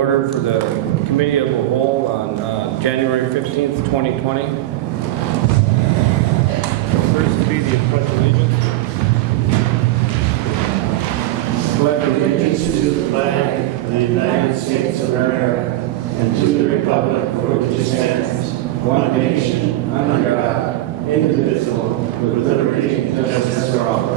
order for the Committee of the Whole on January 15th, 2020. First to be the Pledge of Allegiance. Pledge allegiance to the flag of the United States of America and to the republic for which it stands, one nation, under God, indivisible, with liberty and justice for all.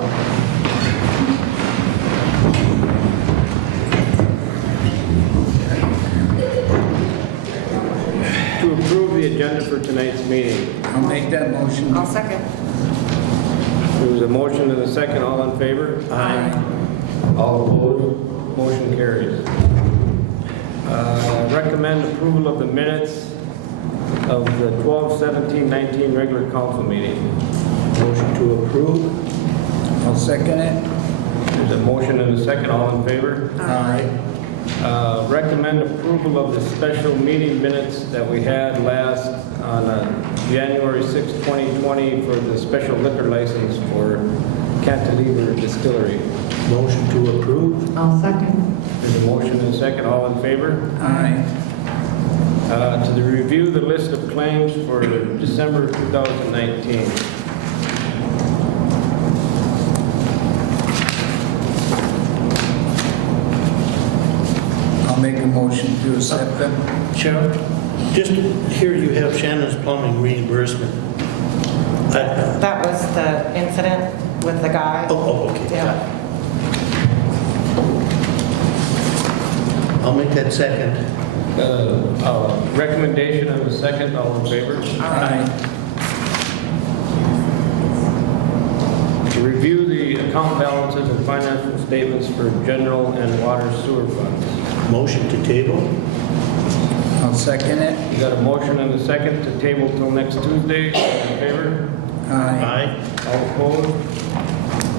To approve the agenda for tonight's meeting. I'll make that motion. I'll second. There was a motion and a second. All in favor? Aye. All opposed? Motion carries. Recommend approval of the minutes of the 12/17/19 regular council meeting. Motion to approve. I'll second it. There's a motion and a second. All in favor? Aye. Recommend approval of the special meeting minutes that we had last on January 6, 2020 for the special liquor license for Cantilever Distillery. Motion to approve. I'll second. There's a motion and a second. All in favor? Aye. To review the list of claims for December 2019. I'll make a motion to accept them. Sheriff, just here you have Shannon's plumbing reimbursement. That was the incident with the guy. Oh, okay. Yeah. I'll make that second. Recommendation and a second. All in favor? Aye. To review the account balances and financial statements for general and water sewer funds. Motion to table. I'll second it. You got a motion and a second to table till next Tuesday. All in favor? Aye. All opposed?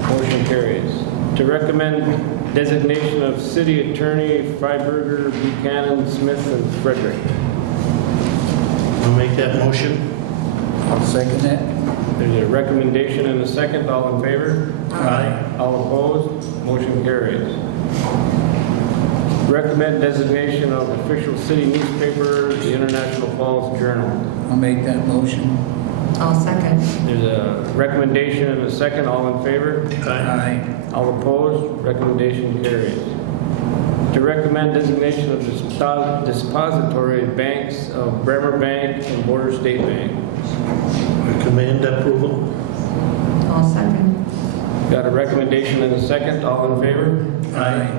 Motion carries. To recommend designation of city attorney Freiberger, Buchanan, Smith, and Frederick. I'll make that motion. I'll second it. There's a recommendation and a second. All in favor? Aye. All opposed? Motion carries. Recommend designation of official city newspaper, the International Falls Journal. I'll make that motion. I'll second. There's a recommendation and a second. All in favor? Aye. All opposed? Recommendation carries. To recommend designation of depository banks of Bremer Bank and Border State Bank. Recommend approval. I'll second. Got a recommendation and a second. All in favor? Aye.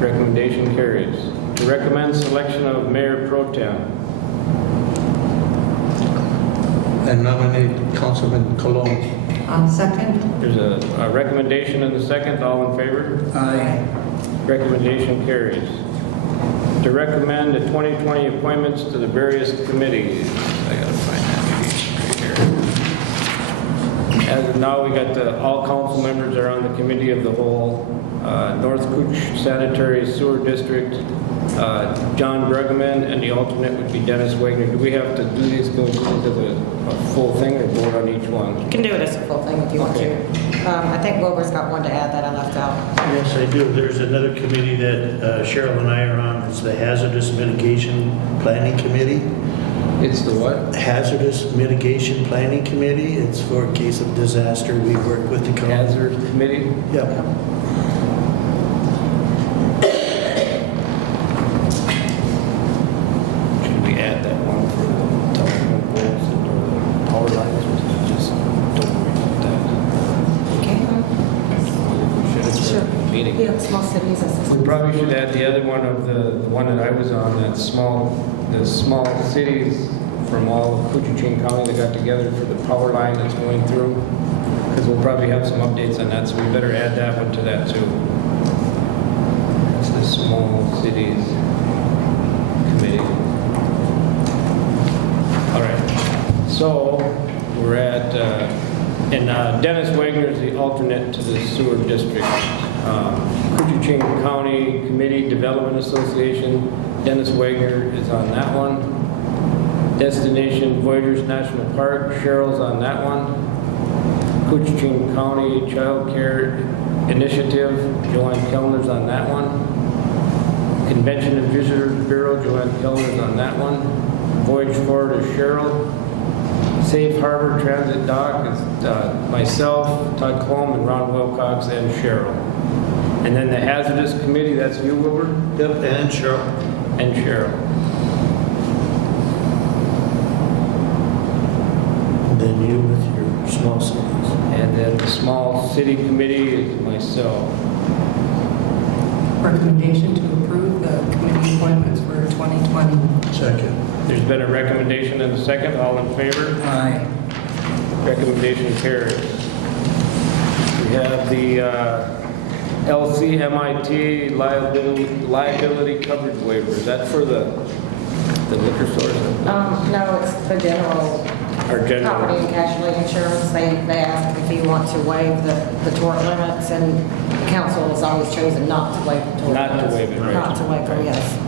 Recommendation carries. To recommend selection of Mayor Pro Tem. And nominate Councilman Cologne. I'll second. There's a recommendation and a second. All in favor? Aye. Recommendation carries. To recommend the 2020 appointments to the various committees. I gotta find that page right here. As of now, we got all council members are on the committee of the whole. North Cooch Sanitary Sewer District, John Bruggeman, and the alternate would be Dennis Wagner. Do we have to do these as a full thing or vote on each one? You can do it as a full thing if you want Okay. to. I think Wilbur's got one to add that I left out. Yes, I do. There's another committee that Cheryl and I are on. It's the Hazardous Mitigation Planning Committee. It's the what? Hazardous Mitigation Planning Committee. It's for a case of disaster. We work with the county. Hazard Committee? Yep. Should we add that one for the telephone poles and the power lines, or just don't worry about that? Okay. We should Sure. have a meeting. Yeah, small cities We assessment. probably should add the other one of the one that I was on, the small cities from all of Coochin County that got together for the power line that's going through. Because we'll probably have some updates on that, so we better add that one to that too. That's the small cities committee. All right, so we're at, and Dennis Wagner is the alternate to the sewer district. Coochin County Committee Development Association, Dennis Wagner is on that one. Destination Voyagers National Park, Cheryl's on that one. Coochin County Child Care Initiative, Joanne Kellner's on that one. Convention and Visitors Bureau, Joanne Keller's on that one. Voyage Forward is Cheryl. Safe Harbor Transit Dock is myself, Todd Coleman, Ron Wilcox, and Cheryl. And then the Hazardous Committee, that's you, Wilbur? Yep, and Cheryl. And Cheryl. And then you with your small cities. And then the Small City Committee is myself. Recommendation to approve the committee appointments for 2020. Second. There's been a recommendation and a second. All in favor? Aye. Recommendation carries. We have the LCMIT liability coverage waiver. Is that for the liquor stores? No, it's the general Or property general? and casualty insurance. They ask if you want to waive the tort limits, and council has always chosen not to waive the tort Not to limits. waive it, right. Not to waive them, yes.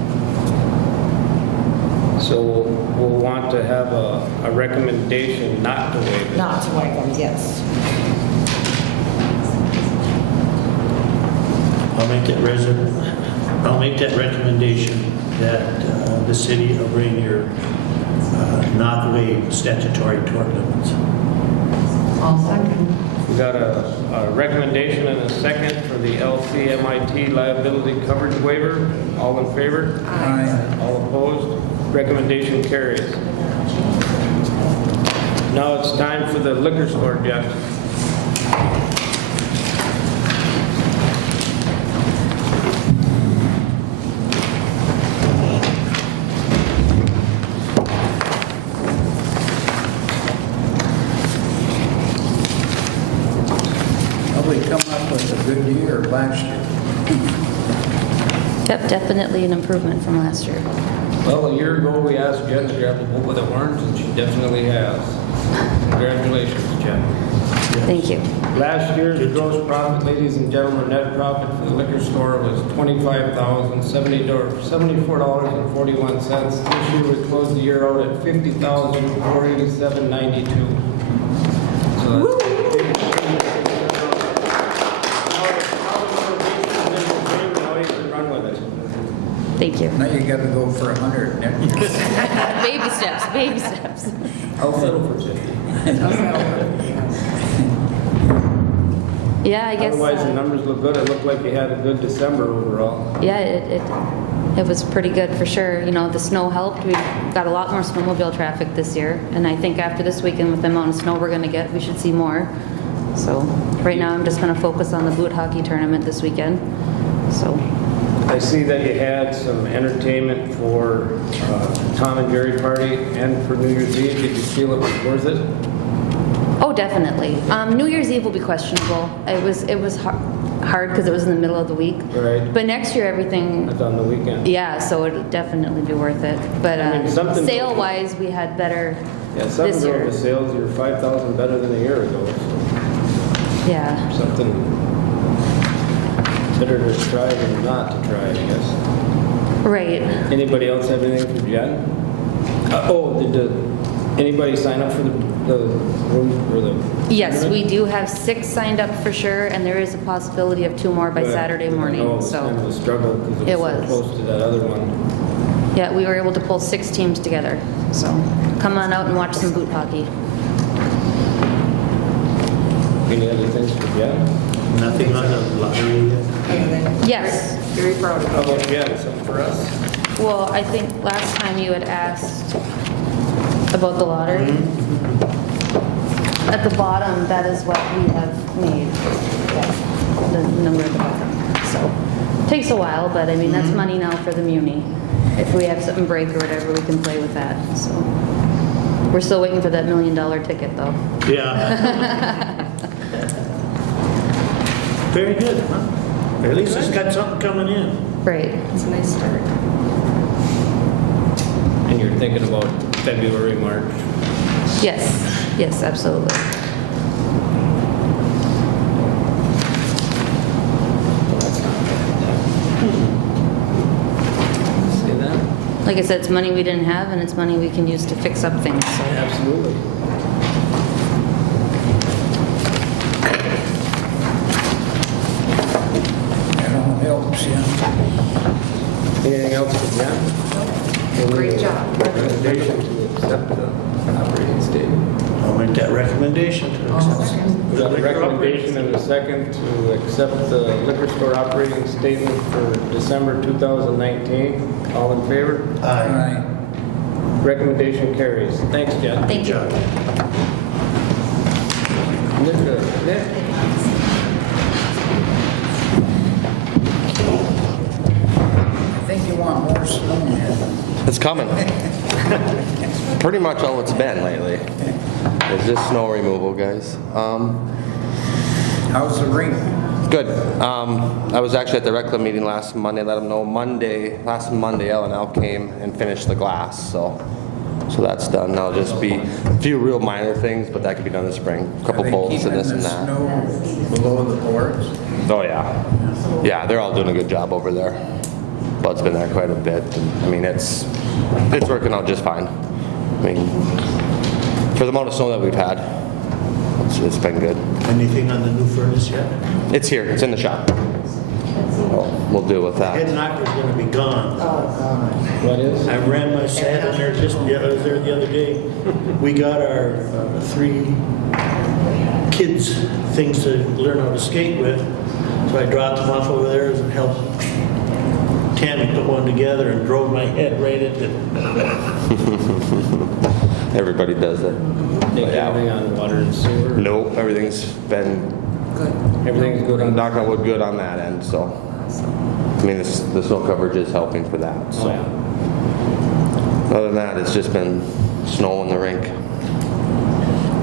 So we'll want to have a recommendation not to waive it. Not to waive them, yes. I'll make that recommendation that the city of Ranier not waive statutory tort limits. I'll second. We got a recommendation and a second for the LCMIT liability coverage waiver. All in favor? Aye. All opposed? Recommendation carries. Now it's time for the liquor store, Jeff. Have we come up with a good year last year? Yep, definitely an improvement from last year. Well, a year ago, we asked Jen to grab a book with the orange, and she definitely has. Congratulations, Jen. Thank you. Last year's gross profit, ladies and gentlemen, net profit for the liquor store was $25,074.41. This year, we closed the year out at $50,487.92. So that's now you can run with it. Thank you. Now you gotta go for 100 next year. Baby steps, baby steps. I'll settle for 50. Yeah, I guess. Otherwise, the numbers look good. It looked like you had a good December overall. Yeah, it was pretty good for sure. You know, the snow helped. We got a lot more snowmobile traffic this year, and I think after this weekend with the amount of snow we're going to get, we should see more. So right now, I'm just going to focus on the boot hockey tournament this weekend. So. I see that you had some entertainment for Tom and Jerry party and for New Year's Eve. Did you feel it was worth it? Oh, definitely. New Year's Eve will be questionable. It was hard because it was in the middle of the week. Right. But next year, everything. That's on the weekend. Yeah, so it'll definitely be worth it. But I mean, something- sale-wise, we had better Yeah, something this over year. the sales. You're 5,000 better than a year ago. So Yeah. something better to try than not to try, I guess. Right. Anybody else have anything for Jen? Did anybody sign up for the room or the? Yes, we tournament? do have 6 signed up for sure, and there is a possibility of 2 more by Good. Saturday I know morning. it was kind of So, a struggle because It it was was. so close to that other one. yeah, we were able to pull 6 teams together. So, come on out and watch some boot hockey. Any other things for Jen? Nothing on the lottery yet? Yes. Very proud of How about Jen? Something for us? Well, I think last time you had asked about the lottery. At the bottom, that is what we have made. Yeah, the number at the bottom. So, takes a while, but I mean, that's money now for the muni. If we have something break or whatever, we can play with that, so. We're still waiting for that $1 million ticket, though. Yeah. Very good, huh? At least it's got something coming in. Right. It's a nice start. And you're thinking about February, March? Yes, yes, absolutely. See that? Like I said, it's money we didn't have, and it's money we can use to fix up things, so. Absolutely. That all helps, yeah. Anything else for Jen? Great job. Recommendation to accept the operating statement. I'll make that recommendation to accept. We got a recommendation and a second to accept the liquor store operating statement for December 2019. All in favor? Aye. Recommendation carries. Thanks, Jen. Thank you. Nick? I think you want more snow here. It's coming. Pretty much all it's been lately is just snow removal, guys. How's the rink? Good. I was actually at the rec club meeting last Monday. Let them know last Monday, L&L came and finished the glass. So that's done. There'll just be a few real minor things, but that could be done this spring. A couple bolts and this and that. Are they keeping the snow below the boards? Oh yeah. Yeah, they're all doing a good job over there. Bud's been there quite a bit. And, I mean, it's working out just fine. I mean, for the amount of snow that we've had, it's been good. Anything on the new furnace yet? It's here. It's in the shop. We'll deal with Head that. knocker's gonna be gone. What is? I ran my sand in there I was there the other day. We got our 3 kids things to learn how to skate with. So I dropped them off over there and helped Tammy put one together and drove my head right into Everybody does it. Nick, anything on water and sewer? Nope, everything's been, Everything's good on knock on wood, good on that end, so. I mean, the snow coverage is helping for that, Oh, so. yeah. Other than that, it's just been snow in the rink.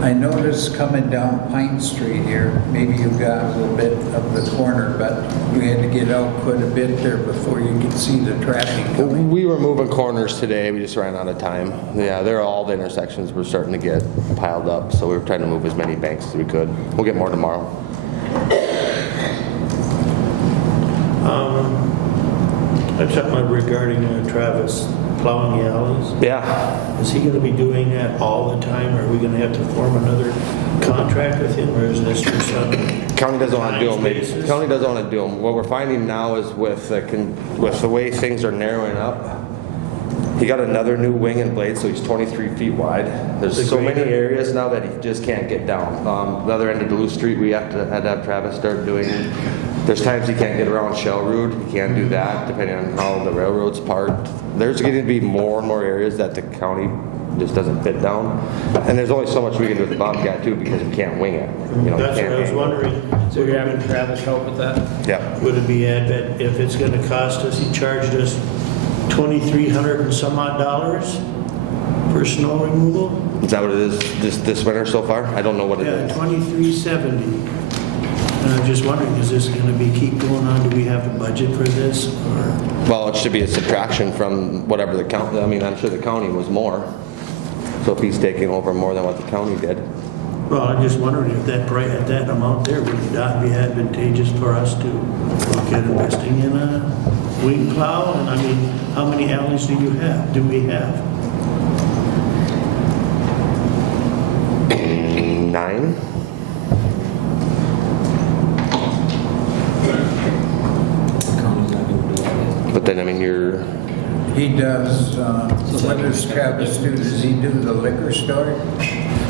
I noticed coming down Pine Street here, maybe you got a little bit of the corner, but we had to get out quite a bit there before you could see the traffic coming. We were moving corners today, we just ran out of time. Yeah, they're all the intersections were starting to get piled up, so we were trying to move as many banks as we could. We'll get more tomorrow. I checked my regarding Travis plowing the alleys. Yeah, Is he going to be doing that all the time? Or are we going to have to form another contract with him? Or is this just county doesn't want to do them. Basis? County doesn't want to do them. What we're finding now is with the way things are narrowing up, he got another new wing and blade, so he's 23 feet wide. There's so many areas now that he just can't get down. The other end of Duluth Street, we had to have Travis start doing. There's times he can't get around Shell Road. He can't do that, depending on how the railroad's parked. There's going to be more and more areas that the county just doesn't fit down. And there's only so much we can do with the Bobcat too, because we can't wing it. You know, we That's what can't I was hang it. wondering. So you're having Travis help with that? Yeah. Would it be that if it's going to cost us, he charged us $2,300 and some odd dollars for snow removal? Is that what it is this winter so far? I don't know what it Yeah, is. $2,370. And I'm just wondering, is this going to be keep going on? Do we have a budget for this? Or Well, it should be a subtraction from whatever the county, I mean, I'm sure the county was more. So if he's taking over more than what the county did. well, I'm just wondering if that price at that amount there would it not be advantageous for us to look at investing in a wing plow? And I mean, how many alleys do you have? Do we have? 9? But then, I mean, you're, He does, what does Travis do? Does he do the liquor store?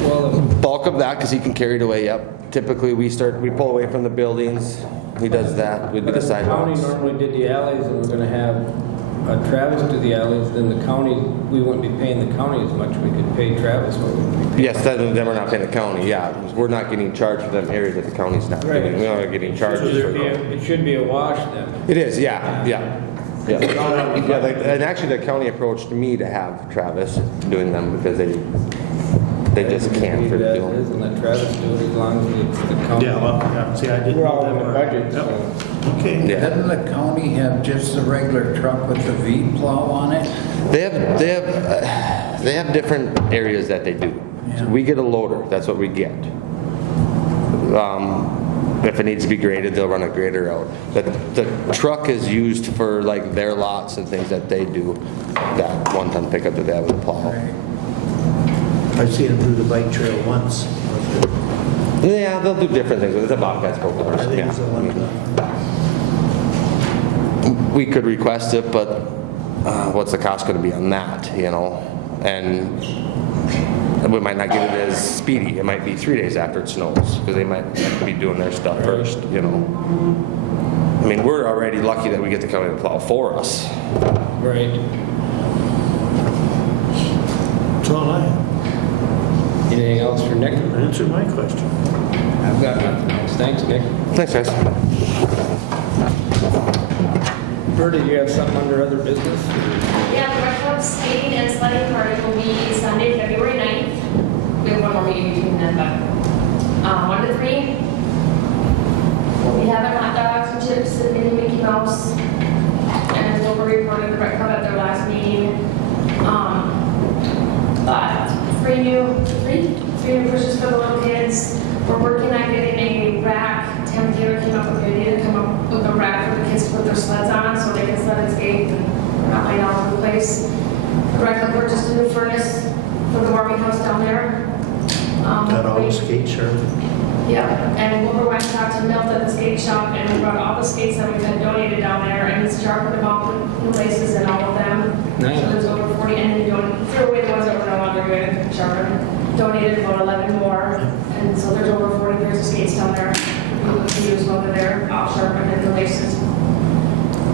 Well, bulk of that, because he can carry it away, yep. Typically, we pull away from the buildings. He does that, we do but the if the county sidewalks. normally did the alleys and we're gonna have Travis do the alleys, then the county, we wouldn't be paying the county as much. We could pay Travis what we would be paying. Yes, then we're not paying the county, yeah. We're not getting charged for them areas that the county's not Right. doing. We're not getting charged So there'd be for. it should be a wash then. It is, yeah, yeah. Yeah, and actually the county approached me to have Travis doing them because they just can't Leave for that doing. as and let Travis do it as long as it's the county. Yeah, well, yeah, see, I didn't We're know all that in the part. budget, Yep. so. Okay. Yeah, Doesn't the county have just the regular truck with the V plow on it? they have different areas that they do. So Yeah. we get a loader, that's what we get. If it needs to be graded, they'll run a grader out. The truck is used for like their lots and things that they do, that 1-ton pickup that they have with the plow. I've seen him do the bike trail once. Yeah, they'll do different things, but it's a Bobcat spoke I think it's a yeah. one. We could request it, but what's the cost gonna be on that, you know? And we might not get it as speedy. It might be 3 days after it snows, because they might have to be doing their stuff first, you know? I mean, we're already lucky that we get to come in and plow for us. Right. That's all I have. Anything else for Nick? Answer my question. I've got nothing else. Thanks, Nick. Thanks, guys. Bertie, do you have something under other business? Yeah, the Red Club skating and sledding party will be Sunday, February 9th. We have one more meeting between then, but 1 to 3. We'll be having hot dogs and chips and mini Mickey Mouse. And we'll be reporting the Red Club at their last meeting. But three new pushes for the little kids. We're working on getting a rack. Tim Taylor came up with the idea to come up with a rack for the kids to put their sleds on so they can sled and skate and not lay all over the place. The Red Club purchased a new furnace for the warming house down there. Got all the skate sharp. Yeah, and Wilbur went and talked to Milt at the skate shop and we brought all the skates that we've had donated down there and he's sharpened them all, put new laces in all of them. Nice. So there's over 40, and he threw away the ones that were no longer good, sharpened, donated about 11 more. And so there's over 40 pairs of skates down there. People can use while they're there, all sharpened and the laces.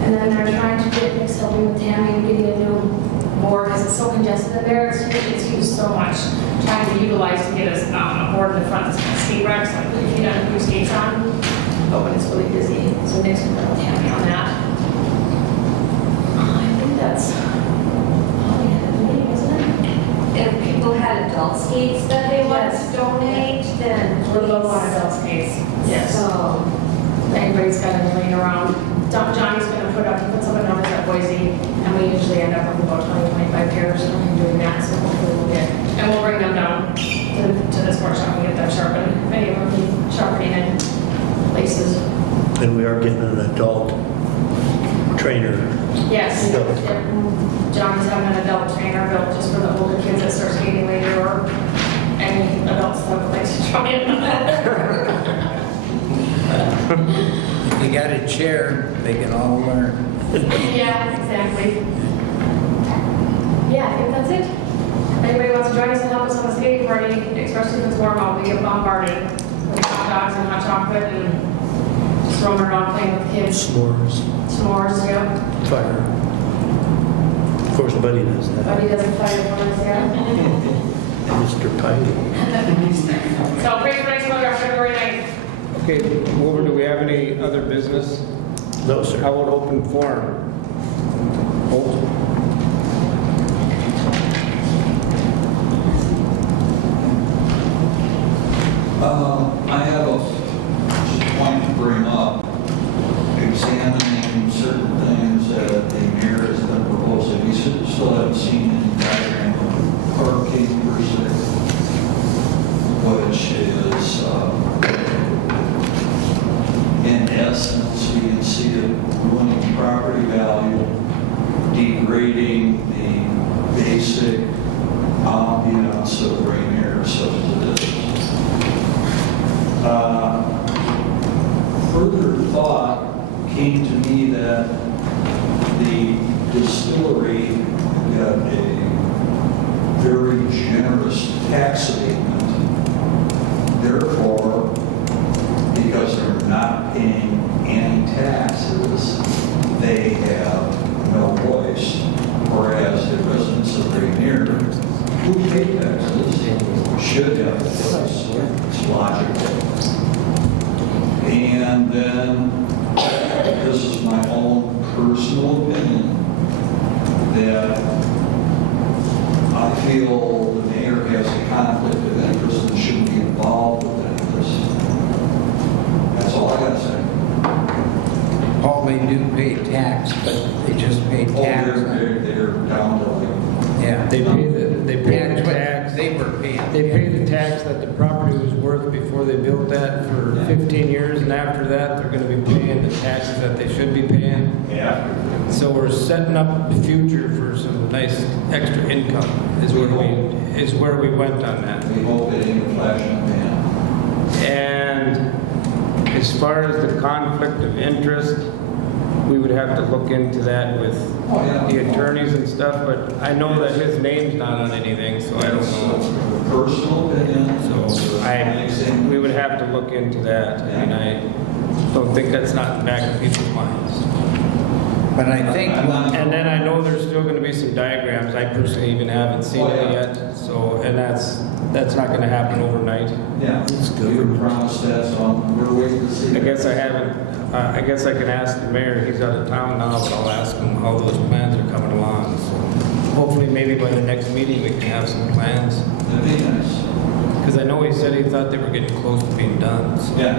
And then they're trying to get Nick's helping with Tammy and getting a new board because it's so congested in there. It's used so much. Trying to utilize to get us a board in the front that's got skate racks, like if you don't put your skates on. But when it's really busy, so Nick's going to put Tammy on that. I think that's all we had at the meeting, isn't it? If people had adult skates that they want Yes. to donate, then We're low on adult skates. Yes. So, Anybody's got any laying around. Johnny's going to put up some of the numbers at Boise, and we usually end up with about 20, 25 pairs when we're doing that, so hopefully we'll get, and we'll bring them down to this workshop and get them sharpened, if any of them need sharpening and laces. And we are getting an adult trainer. Yes. Yep. Yep. Johnny's having an adult trainer built just for the older kids that start skating later, or any adults that would like to try it. If you got a chair, they can all learn. Yeah, exactly. Yeah, I think that's it. Anybody wants to join us and help us on the skating party, especially if it's warm out, we get bombarded with hot dogs and hot chocolate and just roaming around playing with kids. S'mores. S'mores, yeah. Fire. Of course, Buddy does that. Buddy doesn't fight for us, yeah. Mr. Pike. So pray for next month, February 9th. Okay, Wilbur, do we have any other business? No, sir. How about open forum? Open. I have a point to bring up. Examining certain things that the mayor has been proposing. We still haven't seen any diagram of parking per se, which is, in essence, we can see it ruining property value, degrading the basic ambiance of Ranier such as it is. Further thought came to me that the distillery got a very generous tax abatement. Therefore, because they're not paying any taxes, they have no voice. Whereas the residents of Ranier, who pay taxes, should have a voice. It's logical. And then, this is my own personal opinion, that I feel the mayor has a conflict of interest and shouldn't be involved with any of this. That's all I gotta say. Paul, they do pay tax, but they just pay Oh, tax. they're down to like, Yeah. They pay the That's what tax. they were paying. They pay the tax that the property was worth before they built that for 15 years, and after that, they're gonna be paying the taxes that they should be paying. yeah. So we're setting up the future for some nice extra income, is where we went on that. We hope it ain't a flash in the pan. And as far as the conflict of interest, we would have to look into that with Oh, yeah. the attorneys and stuff, but I know that his name's not on anything, so I don't know. Personal opinion. So we would have to look into that, and I don't think that's not in the back of people's minds. But I think, And then I know there's still gonna be some diagrams, I personally even haven't seen it yet, so, and that's not gonna happen overnight. Yeah, we were promised that, so we're waiting to see. I guess I haven't, I guess I can ask the mayor, he's out of town now, but I'll ask him how those plans are coming along, so. Hopefully, maybe by the next meeting, we can have some plans, That'd be nice. because I know he said he thought they were getting close to being done, so. Yeah.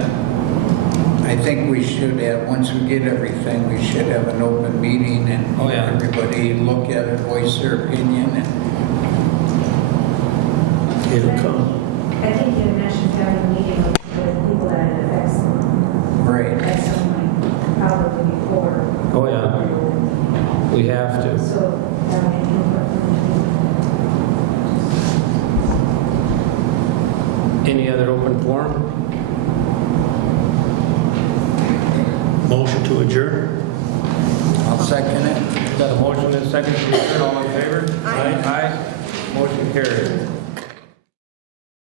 I think we should have, once we get everything, we should have an open meeting and Oh, yeah. everybody look at it, voice their opinion. And It'll come. I think you mentioned having a meeting with people that it affects Right. at some point, probably before. Oh, yeah, we have to. So having input from Any other open forum? Motion to adjourn? I'll second it. Got a motion and a second to adjourn, all in favor? Aye. Aye, motion carried.